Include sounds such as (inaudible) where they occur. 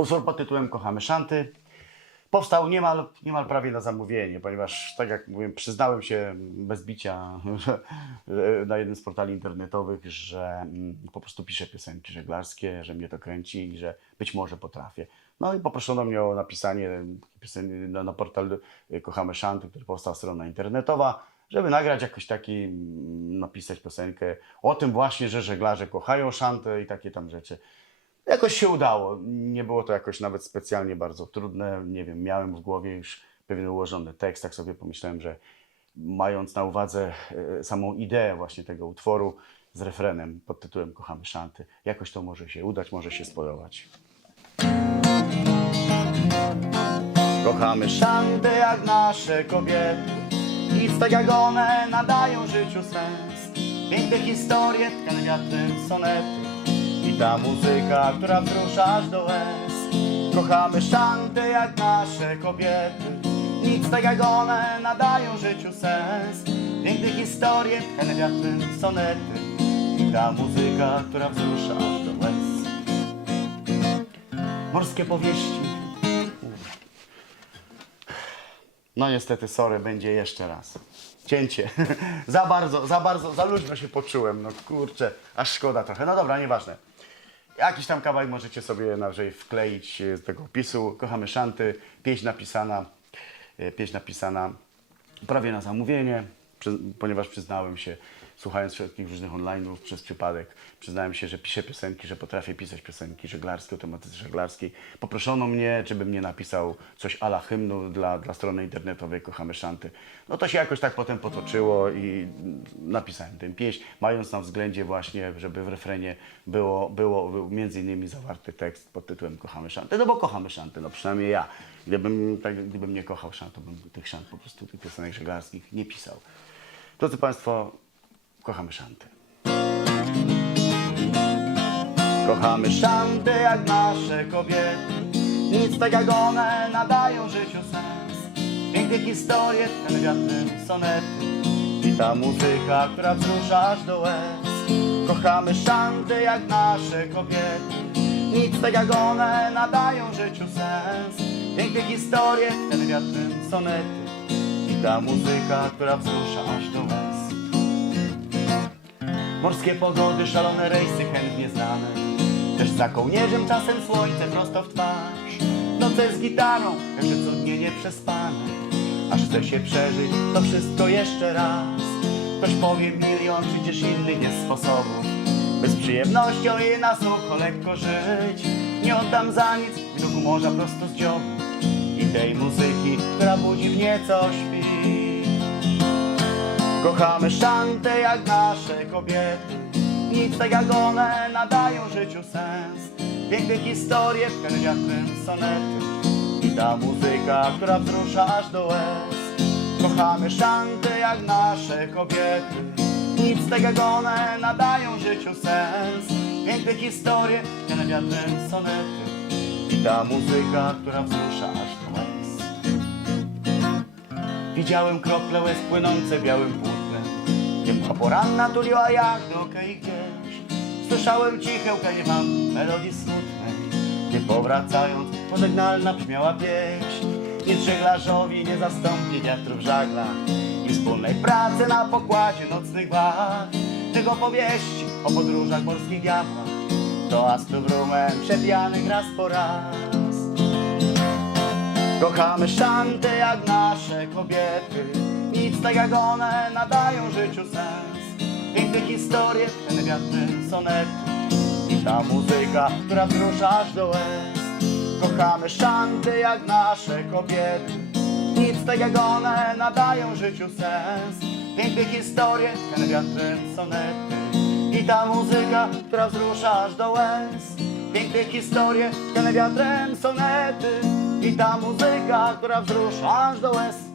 Utwór pod tytułem Kochamy Szanty powstał niemal, niemal prawie na zamówienie, ponieważ, tak jak mówiłem, przyznałem się bez bicia (laughs) na jednym z portali internetowych, że mm, po prostu piszę piosenki żeglarskie, że mnie to kręci i że być może potrafię. No i poproszono mnie o napisanie na, na portal y, Kochamy Szanty, który powstała strona internetowa, żeby nagrać jakoś taki, mm, napisać piosenkę o tym właśnie, że żeglarze kochają szantę i takie tam rzeczy. Jakoś się udało. Nie było to jakoś nawet specjalnie bardzo trudne. Nie wiem, miałem w głowie już pewien ułożony tekst, tak sobie pomyślałem, że mając na uwadze e, samą ideę właśnie tego utworu z refrenem pod tytułem Kochamy Szanty, jakoś to może się udać, może się spodobać. Kochamy szanty jak nasze kobiety Nic tak jak one nadają życiu sens Piękne historie tkane wiatrem sonety I ta muzyka, która wzrusza aż do łez Kochamy szanty jak nasze kobiety Nic tak jak one nadają życiu sens Piękne historie wiatrem sonety I ta muzyka, która wzrusza aż do łez Morskie powieści No niestety, sorry, będzie jeszcze raz. Cięcie. (laughs) za bardzo, za bardzo, za luźno się poczułem. No kurczę, aż szkoda trochę. No dobra, nieważne. Jakiś tam kawałek możecie sobie najwyżej wkleić e, z tego opisu. Kochamy szanty, pieśń napisana, e, pieśń napisana prawie na zamówienie, ponieważ przyznałem się, słuchając wszystkich różnych online'ów przez przypadek, przyznałem się, że piszę piosenki, że potrafię pisać piosenki żeglarskie, o tematyce żeglarskiej. Poproszono mnie, czy bym nie napisał coś ala hymnu dla, dla strony internetowej Kochamy Szanty. No to się jakoś tak potem potoczyło i napisałem tę pieśń, mając na względzie właśnie, żeby w refrenie było, było, był między innymi zawarty tekst pod tytułem Kochamy Szanty, no bo kochamy Szanty, no przynajmniej ja. Gdybym, tak, gdybym nie kochał szant, to bym tych szant po prostu, tych piosenek żeglarskich nie pisał. Drodzy Państwo, kochamy szanty. Kochamy szanty jak nasze kobiety. Nic tak jak one nadają życiu sens. Piękne historie, ten wiatrem sonety. I ta muzyka, która wzrusza aż do łez. Kochamy szanty jak nasze kobiety. Nic tak jak one nadają życiu sens Piękne historie, ten wiatrem sonety I ta muzyka, która wzrusza aż do łez. Morskie pogody, szalone rejsy chętnie znane. Też za kołnierzem czasem słońce prosto w twarz. Noce z gitarą, jeszcze cudnie nieprzespane. Aż chce się przeżyć to wszystko jeszcze raz. Ktoś powie milion, przecież innych jest sposobów. Bez przyjemnością i na sucho lekko żyć. Nie oddam za nic widoku morza prosto z dziobu I tej muzyki, która budzi mnie co śpi Kochamy szanty jak nasze kobiety Nic tak jak one nadają życiu sens. Piękne historie tkane wiatrem sonety I ta muzyka, która wzrusza aż do łez. Kochamy szanty jak nasze kobiety Nic tak jak one nadają życiu sens. Piękne historie tkane wiatrem sonety ta muzyka, która wzrusza aż do łez Widziałem krople łez płynące białym płótnem. Ciepła poranna tuliła jak do okej Słyszałem ciche łkanie wam melodii smutnej. Gdzie powracając pożegnalna brzmiała pieśń. Nic żeglarzowi nie zastąpi wiatru w żaglach. I wspólnej pracy na pokładzie nocnych wach Tych opowieści o podróżach morskich diabłach To astrów rumem przepijanych raz po raz. Kochamy szanty jak nasze kobiety Nic tak jak one nadają życiu sens. Piękne historie, ten wiatrem sonety I ta muzyka, która wzrusza aż do łez. Kochamy szanty jak nasze kobiety Nic tak jak one nadają życiu sens. Piękne historie, ten wiatrem sonety ta muzyka, która wzrusza aż do łez. Piękne historie, wiatrem sonety I ta muzyka, która wzrusza aż do łez